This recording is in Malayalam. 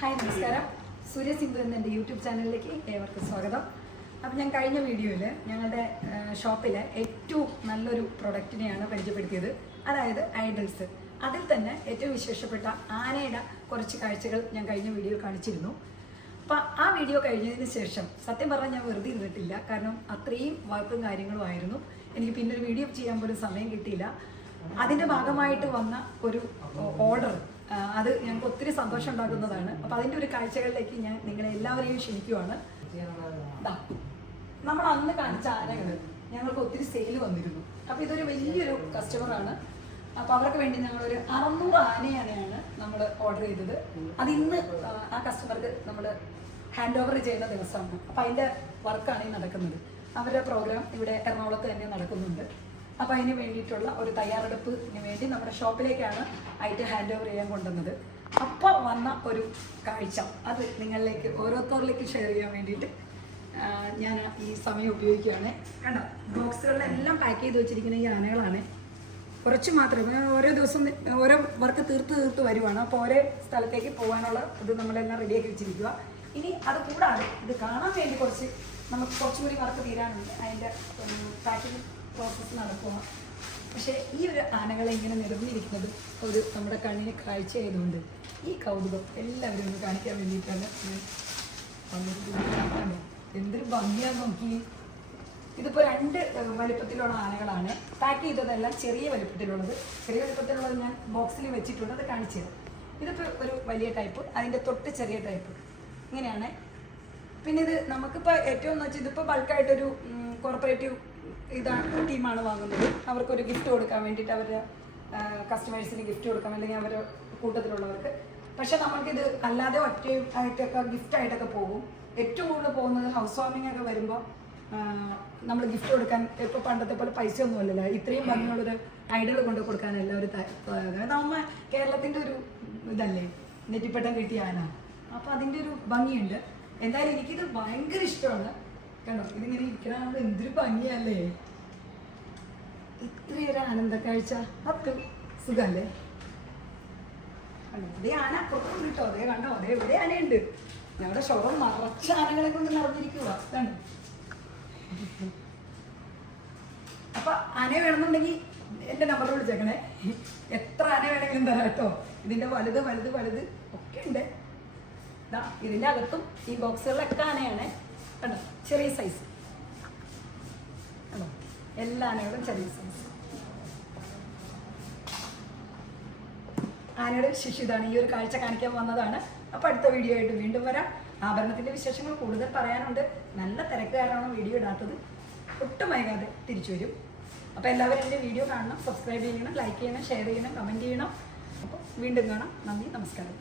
ഹായ് നമസ്കാരം. സൂര്യ സിന്ധു എന്ന എൻ്റെ യൂട്യൂബ് ചാനലിലേക്ക് ഏവർക്കും സ്വാഗതം. അപ്പോൾ ഞാൻ കഴിഞ്ഞ വീഡിയോയിൽ ഞങ്ങളുടെ ഷോപ്പിലെ ഏറ്റവും നല്ലൊരു പ്രൊഡക്റ്റിനെയാണ് പരിചയപ്പെടുത്തിയത്, അതായത് ഐഡൽസ്. അതിൽ തന്നെ ഏറ്റവും വിശേഷപ്പെട്ട ആനയുടെ കുറച്ച് കാഴ്ചകൾ ഞാൻ കഴിഞ്ഞ വീഡിയോയിൽ കാണിച്ചിരുന്നു. അപ്പോൾ ആ വീഡിയോ കഴിഞ്ഞതിന് ശേഷം സത്യം പറഞ്ഞാൽ ഞാൻ വെറുതെ ഇരുന്നിട്ടില്ല, കാരണം അത്രയും വർക്കും കാര്യങ്ങളും ആയിരുന്നു. എനിക്ക് പിന്നെ ഒരു വീഡിയോ ചെയ്യാൻ പോലും സമയം കിട്ടിയില്ല. അതിൻ്റെ ഭാഗമായിട്ട് വന്ന ഒരു ഓർഡർ, അത് ഞങ്ങൾക്ക് ഒത്തിരി സന്തോഷം ഉണ്ടാക്കുന്നതാണ്. അപ്പോൾ അതിൻ്റെ ഒരു കാഴ്ചകളിലേക്ക് ഞാൻ നിങ്ങളെ എല്ലാവരെയും ക്ഷണിക്കുവാണ്. നമ്മൾ അന്ന് കാണിച്ച ആനകൾ ഞങ്ങൾക്ക് ഒത്തിരി സെയിൽ വന്നിരുന്നു. അപ്പോൾ ഇതൊരു വലിയൊരു കസ്റ്റമറാണ്. അപ്പോൾ അവർക്ക് വേണ്ടി ഞങ്ങളൊരു 600 ആനയാണ് നമ്മൾ ഓർഡർ ചെയ്തത്. അത് ഇന്ന് ആ കസ്റ്റമർക്ക് നമ്മൾ ഹാൻഡ് ഓവർ ചെയ്യുന്ന ദിവസമാണ്. അപ്പോൾ അതിൻ്റെ വർക്കാണ് ഈ നടക്കുന്നത്. അവരുടെ പ്രോഗ്രാം ഇവിടെ എറണാകുളത്ത് തന്നെ നടക്കുന്നുണ്ട്. അപ്പോൾ അതിന് വേണ്ടിയിട്ടുള്ള ഒരു തയ്യാറെടുപ്പിന് വേണ്ടി നമ്മുടെ ഷോപ്പിലേക്കാണ് ആയിട്ട് ഹാൻഡ് ഓവർ ചെയ്യാൻ കൊണ്ടുവന്നത്. അപ്പോൾ വന്ന ഒരു കാഴ്ച അത് നിങ്ങളിലേക്ക് ഓരോരുത്തരിലേക്ക് ഷെയർ ചെയ്യാൻ വേണ്ടിയിട്ട് ഞാൻ ഈ സമയം ഉപയോഗിക്കുകയാണ്. കണ്ടോ, ബോക്സുകളിലെല്ലാം പാക്ക് ചെയ്ത് വെച്ചിരിക്കുന്ന ഈ ആനകളാണ്. കുറച്ച് മാത്രമേ, ഓരോ ദിവസം ഓരോ വർക്ക് തീർത്ത് വരുവാണ്. അപ്പോൾ ഓരോ സ്ഥലത്തേക്ക് പോകാനുള്ള ഇത് നമ്മളെല്ലാം റെഡിയാക്കി വെച്ചിരിക്കുക. ഇനി അത് കൂടാതെ ഇത് കാണാൻ വേണ്ടി നമുക്ക് കുറച്ചുകൂടി വർക്ക് തീരാനുണ്ട്. അതിൻ്റെ പാക്കിങ് പ്രോസസ്സ് നടക്കുക. പക്ഷേ ഈ ഒരു ആനകളെ ഇങ്ങനെ നിറഞ്ഞിരിക്കുന്നത് ഒരു നമ്മുടെ കണ്ണിന് കാഴ്ച ആയതുകൊണ്ട് ഈ കൗതുകം എല്ലാവരും ഒന്ന് കാണിക്കാൻ വേണ്ടിയിട്ടാണ് ഞാൻ വന്നിരിക്കുന്നത്. എന്തൊരു ഭംഗിയാന്ന് നോക്കി. ഇതിപ്പോൾ 2 വലിപ്പത്തിലുള്ള ആനകളാണ്. പാക്ക് ചെയ്തതെല്ലാം ചെറിയ വലിപ്പത്തിലുള്ളത്. ചെറിയ വലിപ്പത്തിലുള്ളത് ഞാൻ ബോക്സിൽ വെച്ചിട്ടുണ്ട്, അത് കാണിച്ചു തരാം. ഇതിപ്പോൾ ഒരു വലിയ ടൈപ്പ്, അതിൻ്റെ തൊട്ട് ചെറിയ ടൈപ്പ് ഇങ്ങനെയാണ്. പിന്നെ ഇത് നമുക്കിപ്പോൾ ഏറ്റവും എന്ന് വെച്ചാൽ ഇതിപ്പോൾ ബൾക്കായിട്ടൊരു കോർപ്പറേറ്റീവ് ടീമാണ് വാങ്ങുന്നത്. അവർക്കൊരു ഗിഫ്റ്റ് കൊടുക്കാൻ വേണ്ടിയിട്ട്, അവരുടെ കസ്റ്റമേഴ്സിന് ഗിഫ്റ്റ് കൊടുക്കാൻ, അല്ലെങ്കിൽ അവരുടെ കൂട്ടത്തിലുള്ളവർക്ക്. പക്ഷെ നമ്മൾക്കിത് അല്ലാതെ ഒറ്റയായിട്ടൊക്കെ ഗിഫ്റ്റായിട്ടൊക്കെ പോകും. ഏറ്റവും കൂടുതൽ പോകുന്നത് ഹൗസ് വാമിംഗ് ഒക്കെ വരുമ്പോൾ നമ്മൾ ഗിഫ്റ്റ് കൊടുക്കാൻ. ഇപ്പോൾ പണ്ടത്തെ പോലെ പൈസ ഒന്നും അല്ലല്ലോ, ഇത്രയും ഭംഗിയുള്ളൊരു ഐഡൽ കൊണ്ട് കൊടുക്കാനല്ല ഒരു നമ്മ കേരളത്തിൻ്റെ ഒരു ഇതല്ലേ, നെറ്റിപ്പട്ടം കിട്ടിയ ആന. അപ്പോൾ അതിൻ്റെ ഒരു ഭംഗിയുണ്ട്. എന്തായാലും എനിക്കിത് ഭയങ്കര ഇഷ്ടമാണ്. കണ്ടോ, ഇതിങ്ങനെ ഇരിക്കണത് എന്തൊരു ഭംഗിയല്ലേ, ഇത്രയൊരു ആനന്ദ കാഴ്ച. അത് സുഖല്ലേ. കണ്ടോ, അതേ ആന അപ്പുറത്തും കിട്ടോ, അതേ കണ്ടോ, അതേ ഇവിടെ ആനയുണ്ട്. ഞങ്ങളുടെ ഷോറൂം നിറച്ച ആനകളെ കൊണ്ട് നിറഞ്ഞിരിക്കുക. കണ്ടോ. അപ്പൊ ആന വേണമെന്നുണ്ടെങ്കിൽ എൻ്റെ നമ്പറിൽ വിളിച്ചേക്കണേ. എത്ര ആന വേണമെങ്കിലും തരാം കേട്ടോ. ഇതിന്റെ വലുത് വലുത് വലുത് ഒക്കെ ഉണ്ട്. ഇതിന്റെ അകത്തും ഈ ബോക്സുകളിലൊക്കെ ആനയാണ്. കണ്ടോ, ചെറിയ സൈസ്. കണ്ടോ, എല്ലാ ആനകളും ചെറിയ സൈസ്. ആനയുടെ ശിശു ഇതാണ്. ഈ ഒരു കാഴ്ച കാണിക്കാൻ വന്നതാണ്. അപ്പോൾ അടുത്ത വീഡിയോ ആയിട്ട് വീണ്ടും വരാം. ആഭരണത്തിൻ്റെ വിശേഷങ്ങൾ കൂടുതൽ പറയാനുണ്ട്. നല്ല തിരക്കുകാരാണ് വീഡിയോ ഇടാത്തത്. ഒട്ടും വൈകാതെ തിരിച്ചു വരും. അപ്പോൾ എല്ലാവരും എൻ്റെ വീഡിയോ കാണണം, സബ്സ്ക്രൈബ് ചെയ്യണം, ലൈക്ക് ചെയ്യണം, ഷെയർ ചെയ്യണം, കമൻറ്റ് ചെയ്യണം. അപ്പോൾ വീണ്ടും കാണാം. നന്ദി, നമസ്കാരം.